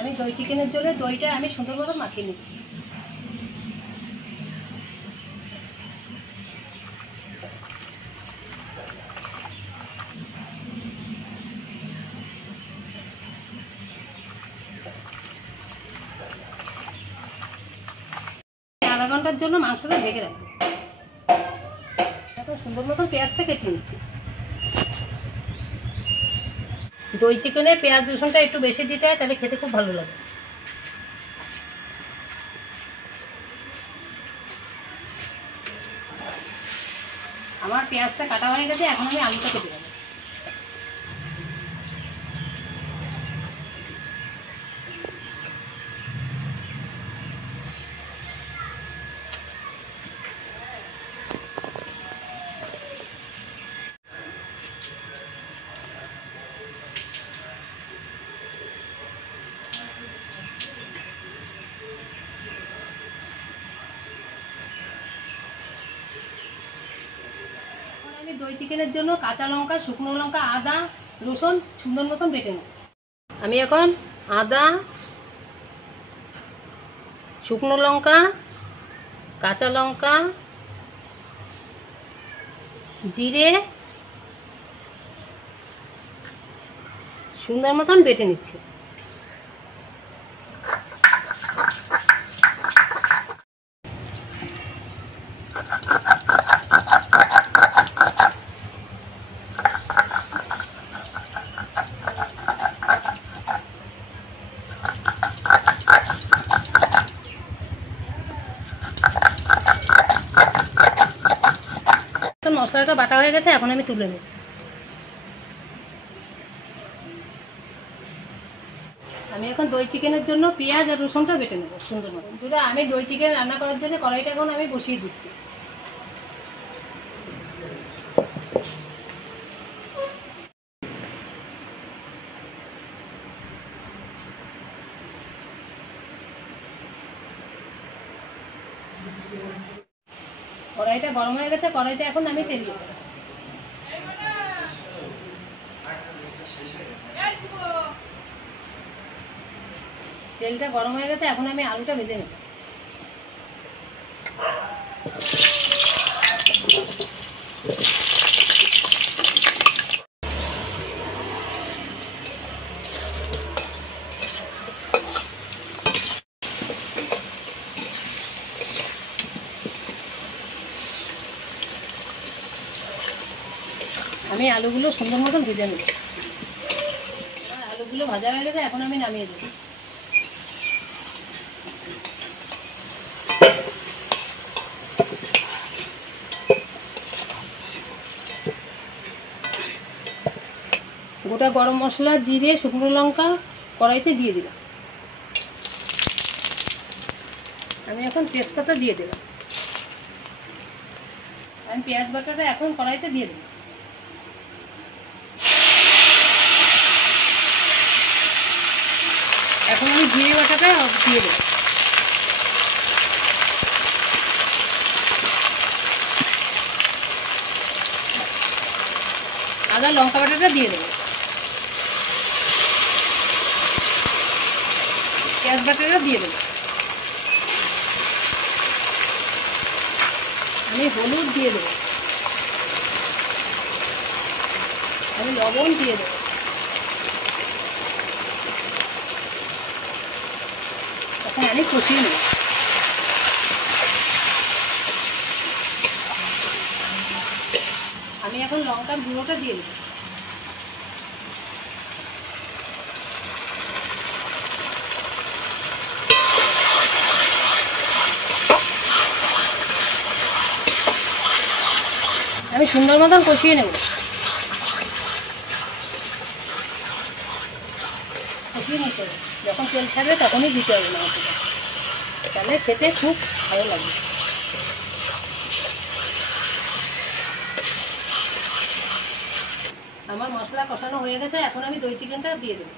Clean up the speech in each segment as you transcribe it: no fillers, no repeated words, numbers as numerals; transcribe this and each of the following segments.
আমি দই চিকেনের জন্য দইটা আমি সুন্দর মতো মাখিয়ে নিচ্ছি। আধা ঘন্টার জন্য মাংসটা ঢেকে রাখবো। এখন সুন্দর মতো পেঁয়াজটা কেটে নিচ্ছি। দই চিকেনে পেঁয়াজ রসুনটা একটু বেশি দিতে হয়, তাহলে খেতে খুব ভালো লাগে। আমার পেঁয়াজটা কাটা হয়ে গেছে, এখন আমি আলুটা কেটে দেবো। আমি দই চিকেনের জন্য কাঁচা লঙ্কা, শুকনো লঙ্কা, আদা, রসুন সুন্দর মতন বেটে নেব। আমি এখন আদা, শুকনো লঙ্কা, কাঁচা লঙ্কা, জিরে সুন্দর মতন বেটে নিচ্ছি। মশলাটা বাটা হয়ে গেছে, এখন আমি তুলে নেব। আমি এখন দই চিকেনের জন্য পেঁয়াজ আর রসুনটা বেটে নেব সুন্দর মতন। আমি দই চিকেন রান্না করার জন্য কড়াইটা এখন আমি বসিয়ে দিচ্ছি। কড়াইটা গরম হয়ে গেছে, কড়াইতে এখন আমি তেল দেব। তেলটা গরম হয়ে গেছে, এখন আমি আলুটা ভেজে নেব। আমি আলুগুলো সুন্দর মতন ভেজে নেব। আলুগুলো ভাজা হয়ে গেছে, এখন আমি নামিয়ে দেব। গোটা গরম মশলা, জিরে, শুকনো লঙ্কা কড়াইতে দিয়ে দিলাম। আমি এখন তেজপাতা দিয়ে দেব। আমি পেঁয়াজ বাটাটা এখন কড়াইতে দিয়ে দেব। এখন আমি জিরে বাটাটা দিয়ে দেব। আদা লঙ্কা বাটাটা দিয়ে দেব। পেঁয়াজ বাটাটা দিয়ে দেব। আমি হলুদ দিয়ে দেব। আমি লবণ দিয়ে দেব। এখন আমি কষিয়ে নেব। আমি এখন লঙ্কার গুঁড়োটা দিয়ে দেব। আমি সুন্দর মতন কষিয়ে নেব। কষিয়ে নিতে হবে, যখন তেল ছাড়বে তখনই দিতে হবে মাংসটা, তাহলে খেতে খুব ভালো লাগবে। আমার মশলা কষানো হয়ে গেছে, এখন আমি দই চিকেনটা দিয়ে দেবো।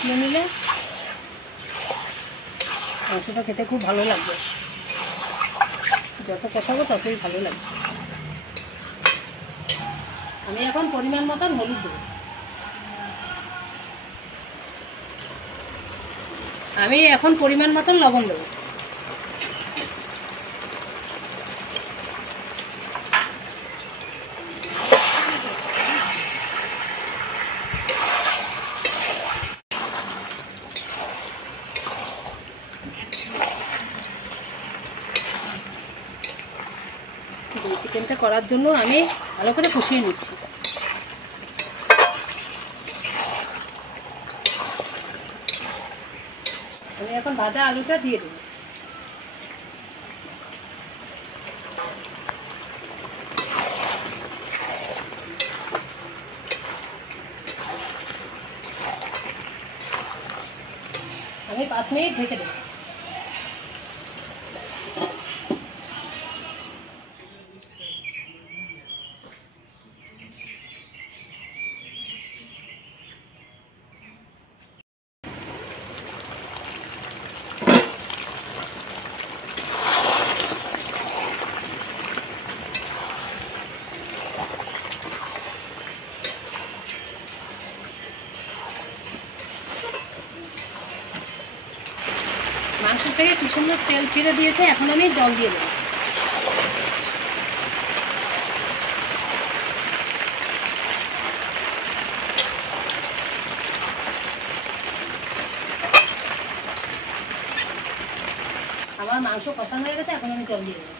কষিয়ে নিলে মাংসটা খেতে খুব ভালো লাগবে। যত কষাবো ততই ভালো লাগবে। আমি এখন পরিমাণ মতন হলুদ দেবো। আমি এখন পরিমাণ মতন লবণ দেবো। দই চিকেনটা করার জন্য আমি ভালো করে কষিয়ে নিচ্ছি। আমি এখন ভাজা আলুটা দিয়ে দেবো। আমি 5 মিনিট ঢেকে দেবো। মাংস থেকে কি সুন্দর তেল ছেড়ে দিয়েছে। এখন আমি জল দিয়ে দেবো। আমার মাংস কষানো হয়ে গেছে, এখন আমি জল দিয়ে দেবো।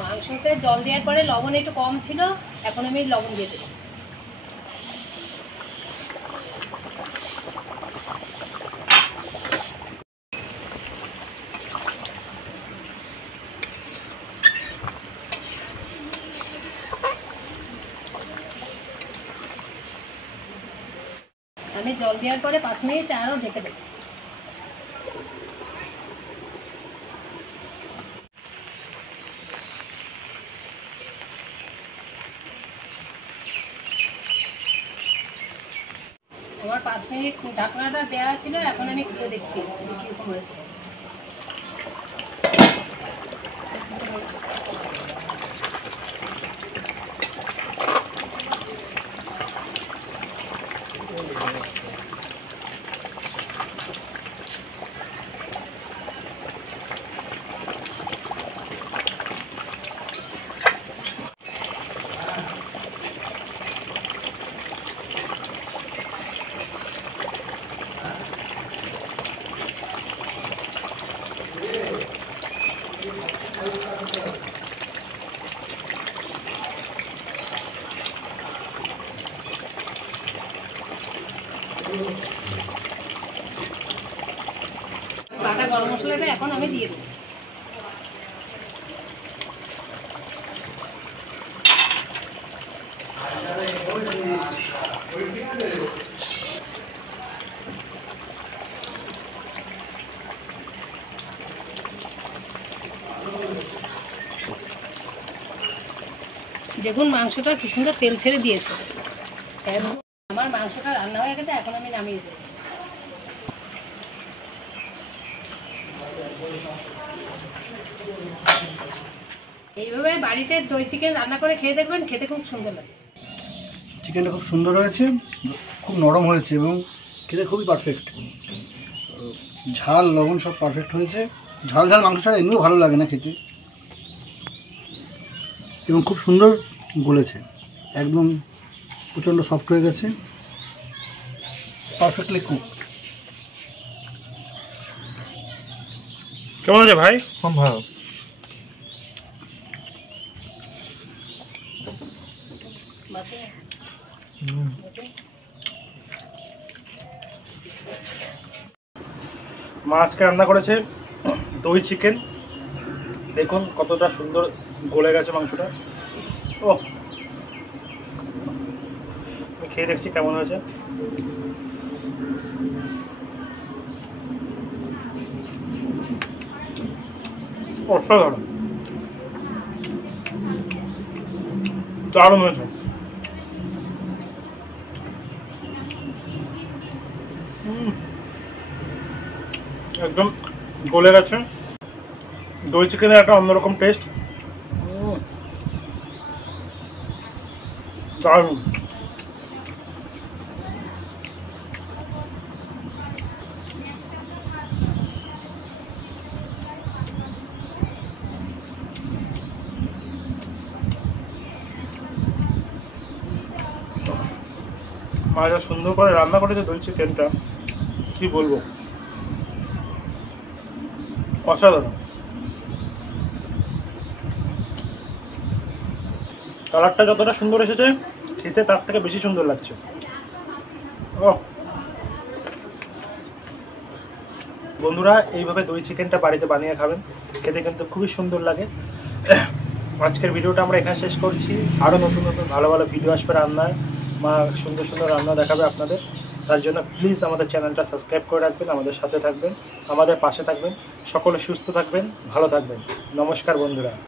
মাংসতে জল দেওয়ার পরে লবণ একটু কম ছিল, এখন আমি লবণ দিয়ে দেবো। আমি জল দেওয়ার পরে 5 মিনিট আরও ঢেকে দেবো। আমার 5 মিনিট ঢাকনাটা দেওয়া ছিল, এখন আমি খুলে দেখছি কীরকম হয়েছে। বাটা গরম মশলাটা এখন আমি দিয়ে দেবো। দেখুন মাংসটা কি সুন্দর তেল ছেড়ে দিয়েছে। আমার মাংসটা রান্না হয়ে গেছে, এখন আমি নামিয়ে দেবো। এইভাবে বাড়িতে দই চিকেন রান্না করে খেয়ে দেখবেন, খেতে খুব সুন্দর লাগে। চিকেনটা খুব সুন্দর হয়েছে, খুব নরম হয়েছে এবং খেতে খুবই পারফেক্ট। ঝাল লবণ সব পারফেক্ট হয়েছে। ঝাল ঝাল মাংস ছাড়া এমনিও ভালো লাগে না খেতে, এবং খুব সুন্দর গলেছে, একদম প্রচণ্ড সফট হয়ে গেছে, পারফেক্টলি কুক। কেমন আছে ভাই? খুব ভালো। মা আজকে রান্না করেছে দই চিকেন। দেখুন কতটা সুন্দর গলে গেছে মাংসটা। ও, আমি খেয়ে দেখছি কেমন হয়েছে। অসাধারণ, দারুণ হয়েছে। একদম গলে গেছে। দই চিকেনের একটা অন্যরকম টেস্ট, দারুণ। মা যা সুন্দর করে রান্না করেছে দই চিকেনটা, কি বলবো, অসাধারণ। কালারটা যতটা সুন্দর এসেছে, খেতে তার থেকে বেশি সুন্দর লাগছে। ও বন্ধুরা, এইভাবে দই চিকেনটা বাড়িতে বানিয়ে খাবেন, খেতে কিন্তু খুবই সুন্দর লাগে। আজকের ভিডিওটা আমরা এখানে শেষ করছি। আরও নতুন নতুন ভালো ভালো ভিডিও আসবে রান্নার, মা সুন্দর সুন্দর রান্না দেখাবে আপনাদের। তার জন্য প্লিজ আমাদের চ্যানেলটা সাবস্ক্রাইব করে রাখবেন, আমাদের সাথে থাকবেন, আমাদের পাশে থাকবেন। সকলে সুস্থ থাকবেন, ভালো থাকবেন। নমস্কার বন্ধুরা।